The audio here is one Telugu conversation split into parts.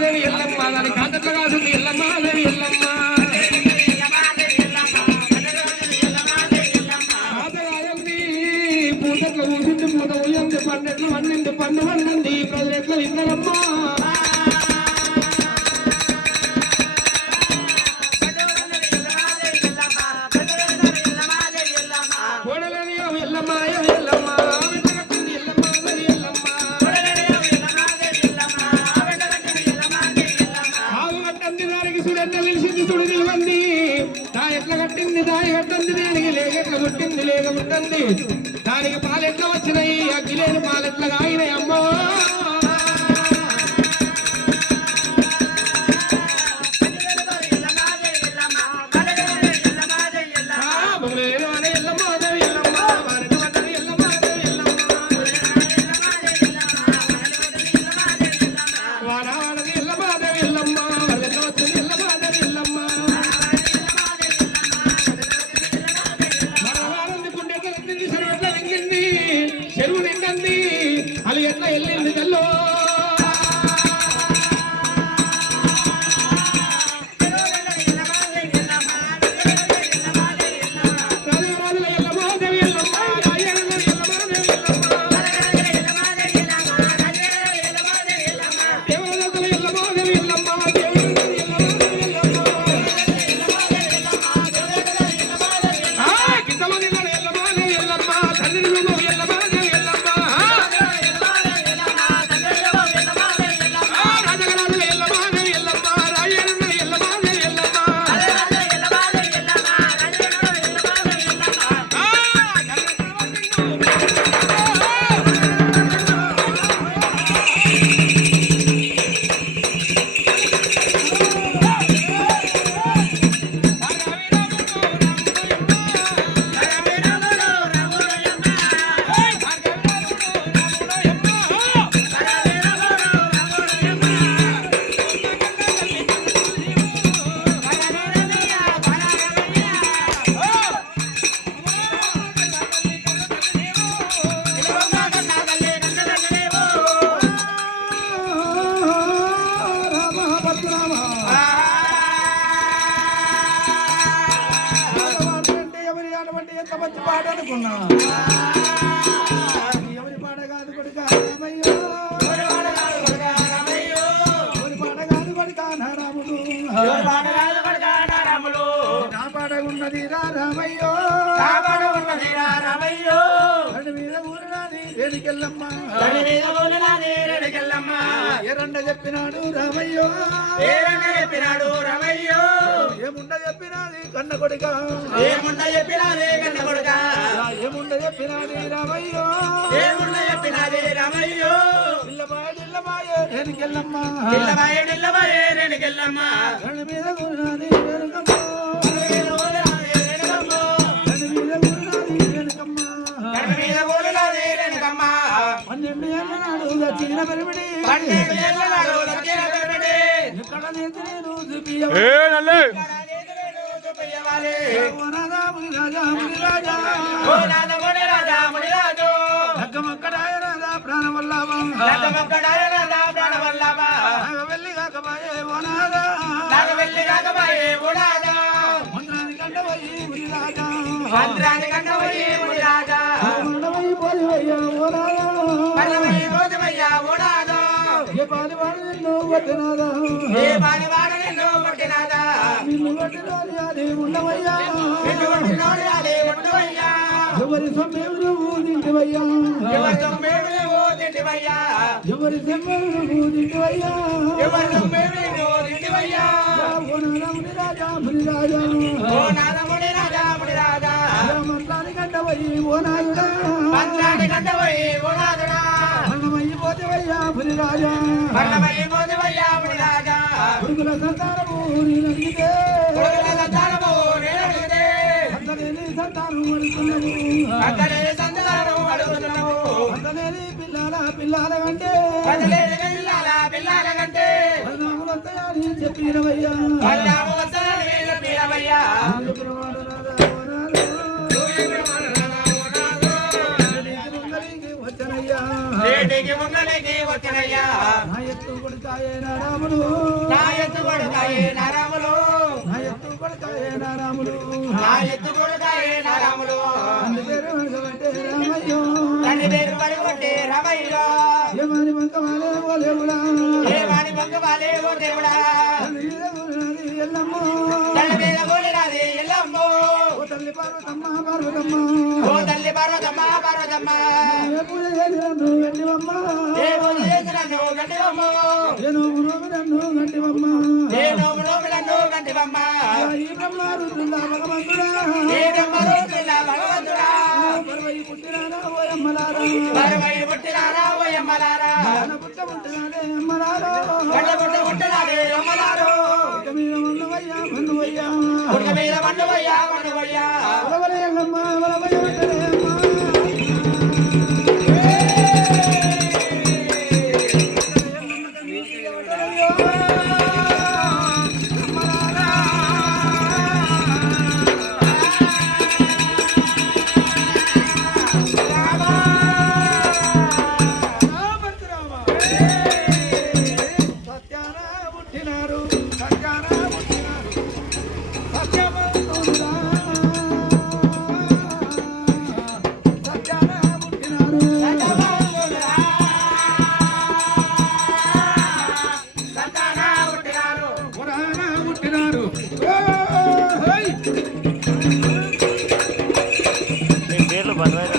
దేవి ఎల్లమ్మ దాని కాంతట్ల కాసుంది ఎల్లమ్మ దేవి ఎల్లమ్మ పూతట్లో ఊసింది పూత ఉయ్యంది పన్నెట్లు వండింది పన్ను వండింది ప్రజలెట్లు ఇద్దరమ్మ చూడలేని ఎల్లమ్మ ఎల్లమ్మ వెంటగట్టింది ఎల్లమ్మ దేవి ఎల్లమ్మ ఆవు కట్టంది దానికి సుడెన్న నిలిచింది సుడి నిలవంది దా ఎట్ల కట్టింది దాని కట్టంది దేనికి లేకెట్ల పుట్టింది లేక ఉంటుంది దానికి పాలెట్ల వచ్చినాయి అగ్గిలేని పాలెట్ల కాగినాయి అమ్మో చెరువు నిండింది అది ఎట్లా వెళ్ళింది తెల్లో ఎంత మంచి పాట అనుకున్నా ఎవరి పాట కాదు కొడుక రామయ్యో ఎవరి పాట కాదు కొడుక రాముడు నా పాట ఉన్నది రా రామయ్యో రండి మీద ఊరినాది రేడికెళ్ళమ్మ ఎరండ చెప్పినాడు రామయ్యో ఏముండ చెప్పినాది కన్న కొడుక ఏముండ చెప్పినాది రామయ్యో ఇల్లమాయ రేడికెళ్ళమ్మ రండి మీద ఊరినాది రేణుకమ్మ 12 ఏళ్ళ నాడు దక్షిణ పరిమిడి ఎక్కడ నేను లగ్గమక్కడాయ రాధా ప్రాణవల్లభ వెళ్ళి కాకబాయే ఓనాదా మంత్రాన్ని కండవయ్యి మునిరాజా మండవయ్యి పోలివయ్యా ఓనాదా ఏ పాలివాడు నిన్ను కొట్టినాదా నిన్ను కొట్టినోడి అది ఉండవయ్యా ఎవరి సొమ్మేవి నువ్వు తింటివయ్యా ఎవరి సొమ్మేవి నువ్వు తింటివయ్యా ఓనాదముని రాజా మంత్రాన్ని కంటవయ్యి ఓనాయుడా మరణమయ్యి పోతివయ్యా మునిరాజా పురుగుల సంతానము నేనడిగితే అంతలేని సంతానం అడుగుతున్నాము అంతలేని పిల్లాల కంటే పరిణాములంతయాని చెప్పినవయ్యా వచ్చనయ్యా ఉన్నలేకే వచ్చినయ్యా నా ఎత్తు కొడుకాయే నా రాములు నా ఎత్తు కొడుకాయే నా రాములు నా ఎత్తు కొడుకాయే నా రాములు నా ఎత్తు కొడుకాయే నా రాములు తండ్రి పేరు వెనుకబట్టే రామయ్యో తండ్రి పేరు పడిగొట్టే రామయ్యో ఏమని బంకమాలే ఓ దేవుడా ఏ వాణి బంగవాలే ఓ దేవుడా తండ్రి మీద ఊరినది ఎల్లమ్మో తల్లి మీద గోలినాది ఎల్లమ్మో ఓ తల్లి పార్వతమ్మ పార్వతమ్మ ఓ తల్లి పార్వతమ్మ పార్వతమ్మ ఏ పూజ చేసినన్ను గట్టివమ్మ ఏ పూజ చేసినన్ను గంటివమ్మ ఏ నోము నోమినన్ను గట్టివమ్మ ఏ నోము నోమినన్ను గంటివమ్మ ఈ బ్రహ్మ రుద్రుల భగవంతుడా ఏ బ్రహ్మరుద్రుల భగవంతుడా పరవై పుట్టినారా ఓ అమ్మలారా పరమై పుట్టినారా ఓ యమ్మలారా నా పుట్ట పుట్టినారే అమ్మలారా గడ్డ పుట్ట పుట్టినారే యమ్మలారు ఇక మీద ఉన్నవయ్యా మన్నువయ్యా పుట్ట మీద మన్నువయ్యా మన్నువయ్యా వలవలే అమ్మ వలవయ్య వెంటనే అమ్మ పేర్లు బలమైన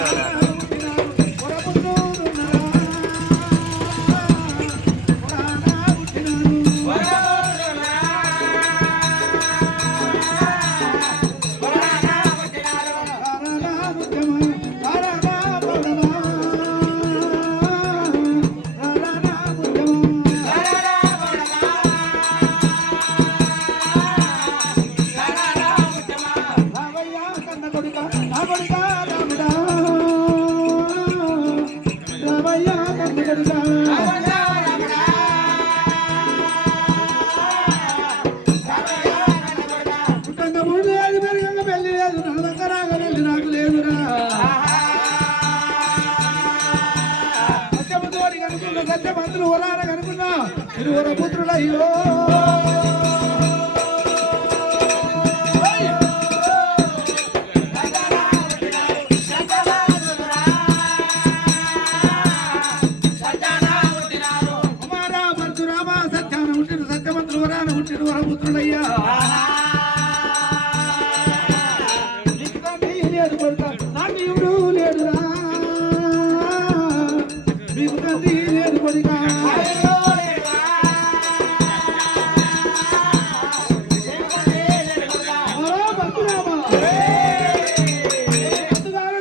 సత్యమంతులు వరాన కనుకున్నా ఇరువుర పుత్రులయ్యో సత్యమంతులు వరాన పుట్టిన వరపుత్రులయ్యా లేదు కొడుక నాకు ఎవరు లేడురా మీకు తండ్రి లేదు కొడుక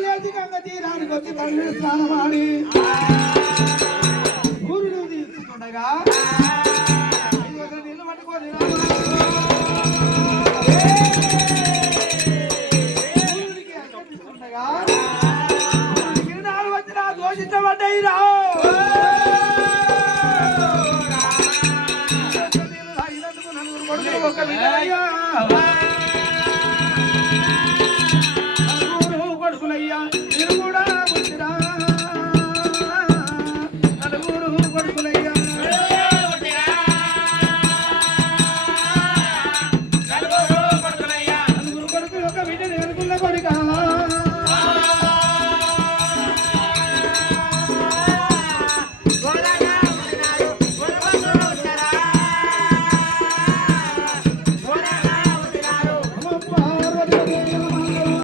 లేచి గంగ తీరానికి వచ్చి తండ్రి స్నానమాడి ఊరును తీసుకుండగా నీళ్లు పట్టుకొని